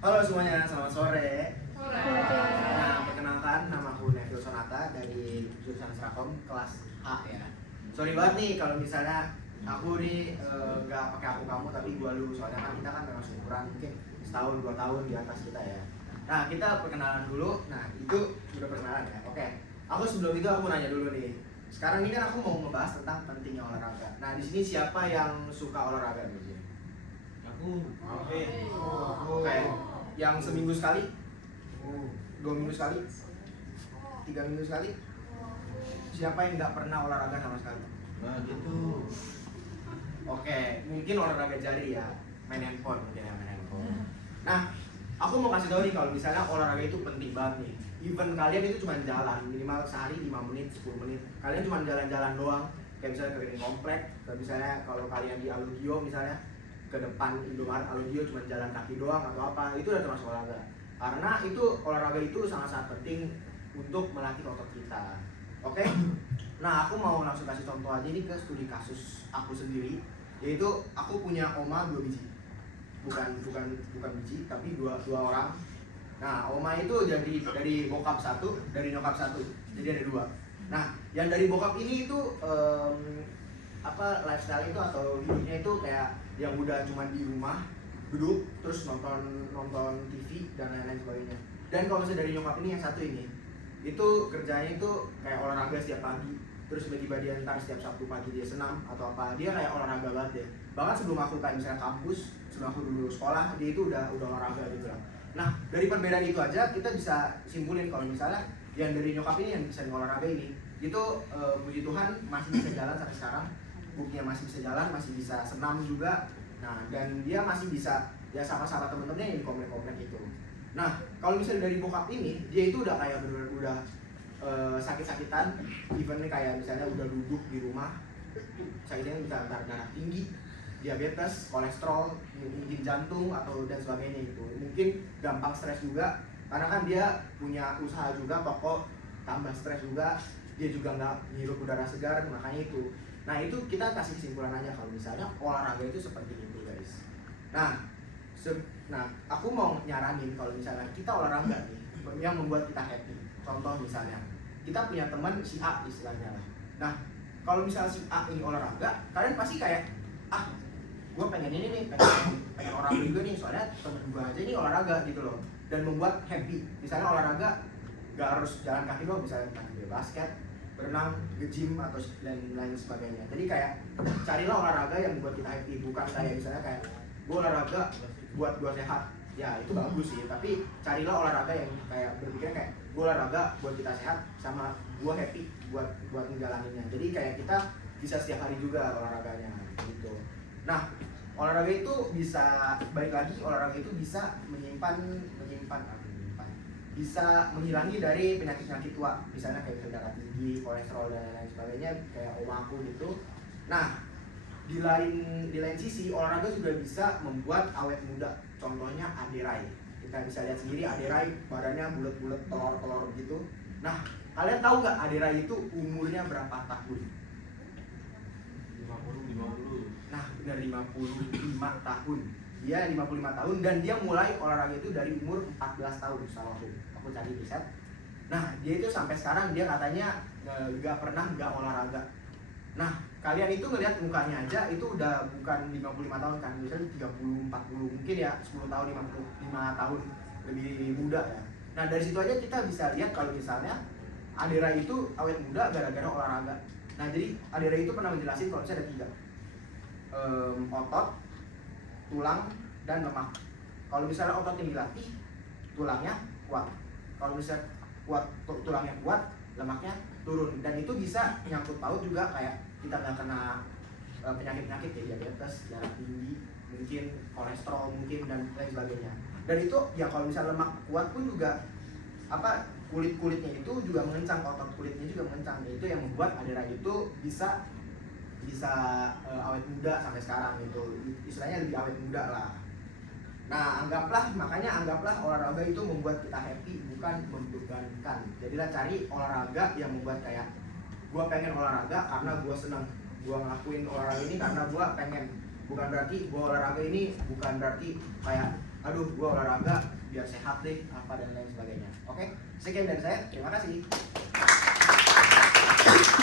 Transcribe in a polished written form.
Halo semuanya, selamat sore. Sore. Nah, perkenalkan, nama aku Neville Sonata dari jurusan Srakom kelas A ya. Sorry banget nih kalau misalnya aku nih nggak pakai aku kamu tapi gua lu, soalnya kan kita kan memang seumuran mungkin setahun 2 tahun di atas kita ya. Nah, kita perkenalan dulu. Nah, itu udah perkenalan ya. Oke. Aku sebelum itu aku mau nanya dulu nih. Sekarang ini kan aku mau ngebahas tentang pentingnya olahraga. Nah, di sini siapa yang suka olahraga di sini? Aku. Oke. Oke. Yang seminggu sekali? 2 minggu sekali? 3 minggu sekali? Siapa yang nggak pernah olahraga sama sekali? Nah gitu. Oke, mungkin olahraga jari ya, main handphone mungkin ya, main handphone. Nah, aku mau kasih tahu nih kalau misalnya olahraga itu penting banget nih. Even kalian itu cuma jalan, minimal sehari 5 menit, 10 menit. Kalian cuma jalan-jalan doang, kayak misalnya keliling komplek, kayak misalnya kalau kalian di Alugio misalnya ke depan Indomaret Alugio cuma jalan kaki doang atau apa, itu udah termasuk olahraga. Karena itu olahraga itu sangat-sangat penting untuk melatih otot kita. Oke? Nah, aku mau langsung kasih contoh aja nih ke studi kasus aku sendiri, yaitu aku punya oma 2 biji. Bukan biji, tapi dua orang. Nah, oma itu jadi dari bokap satu, dari nyokap satu. Jadi ada 2. Nah, yang dari bokap ini itu lifestyle itu atau hidupnya itu kayak yang udah cuma di rumah duduk terus nonton TV dan lain-lain sebagainya. Dan kalau misalnya dari nyokap ini yang satu ini itu kerjanya itu kayak olahraga setiap pagi, terus tiba-tiba dia ntar setiap Sabtu pagi dia senam atau apa, dia kayak olahraga banget deh. Bahkan sebelum aku kayak misalnya kampus, sebelum aku dulu sekolah, dia itu udah olahraga gitu lah. Nah, dari perbedaan itu aja kita bisa simpulin kalau misalnya yang dari nyokap ini yang bisa olahraga ini itu puji Tuhan masih bisa jalan sampai sekarang, buktinya masih bisa jalan, masih bisa senam juga. Nah, dan dia masih bisa ya sama-sama temen-temennya yang di komplek-komplek itu. Nah, kalau misalnya dari bokap ini, dia itu udah kayak bener-bener udah sakit-sakitan, even kayak misalnya udah duduk di rumah, sakitnya bisa darah tinggi, diabetes, kolesterol, mungkin jantung atau dan sebagainya itu. Mungkin gampang stres juga, karena kan dia punya usaha juga, toko, tambah stres juga, dia juga nggak ngirup udara segar, makanya itu. Nah, itu kita kasih kesimpulan aja kalau misalnya olahraga itu seperti itu guys. Nah, aku mau nyaranin kalau misalnya kita olahraga nih yang membuat kita happy. Contoh misalnya kita punya teman si A istilahnya lah. Nah, kalau misalnya si A ini olahraga, kalian pasti kayak gue pengen ini nih, pengen olahraga juga nih, soalnya temen gue aja nih olahraga gitu loh, dan membuat happy. Misalnya olahraga gak harus jalan kaki doang, misalnya kaki basket, berenang, nge-gym atau dan lain sebagainya. Jadi kayak carilah olahraga yang membuat kita happy, bukan kayak misalnya kayak gue olahraga buat gue sehat. Ya itu bagus sih, tapi carilah olahraga yang kayak berpikir kayak gue olahraga buat kita sehat sama gue happy buat ngejalaninnya. Jadi kayak kita bisa setiap hari juga olahraganya gitu. Nah, olahraga itu bisa balik lagi, olahraga itu bisa menyimpan bisa menghilangi dari penyakit-penyakit tua, misalnya kayak darah tinggi, kolesterol dan lain sebagainya, kayak oma aku gitu. Nah, di lain sisi olahraga juga bisa membuat awet muda. Contohnya Aderai. Kita bisa lihat sendiri Aderai badannya bulat-bulat, telur-telur gitu. Nah, kalian tahu nggak Aderai itu umurnya berapa tahun? 50. Nah, benar 55 tahun. Dia 55 tahun dan dia mulai olahraga itu dari umur 14 tahun salah aku cari riset. Nah, dia itu sampai sekarang dia katanya nggak pernah nggak olahraga. Nah, kalian itu ngelihat mukanya aja itu udah bukan 55 tahun kan, misalnya 30, 40 mungkin ya, 10 tahun, 55 tahun lebih muda ya. Nah, dari situ aja kita bisa lihat kalau misalnya Adera itu awet muda gara-gara olahraga. Nah, jadi Adera itu pernah menjelasin kalau misalnya ada 3, otot, tulang, dan lemak. Kalau misalnya otot yang dilatih, tulangnya kuat. Kalau misalnya tulangnya kuat, lemaknya turun. Dan itu bisa nyangkut paut juga kayak kita nggak kena penyakit-penyakit kayak diabetes, darah tinggi, mungkin kolesterol mungkin dan lain sebagainya. Dan itu ya kalau misalnya lemak kuat pun juga kulitnya itu juga mengencang, otot kulitnya juga mengencang. Itu yang membuat Adera itu bisa awet muda sampai sekarang gitu. Istilahnya lebih awet muda lah. Nah, makanya anggaplah olahraga itu membuat kita happy, bukan membebankan. Jadilah cari olahraga yang membuat kayak gue pengen olahraga karena gue senang, gue ngelakuin olahraga ini karena gue pengen Bukan berarti gue olahraga ini bukan berarti kayak aduh gue olahraga biar sehat deh apa dan lain sebagainya. Oke, sekian dari saya. Terima kasih.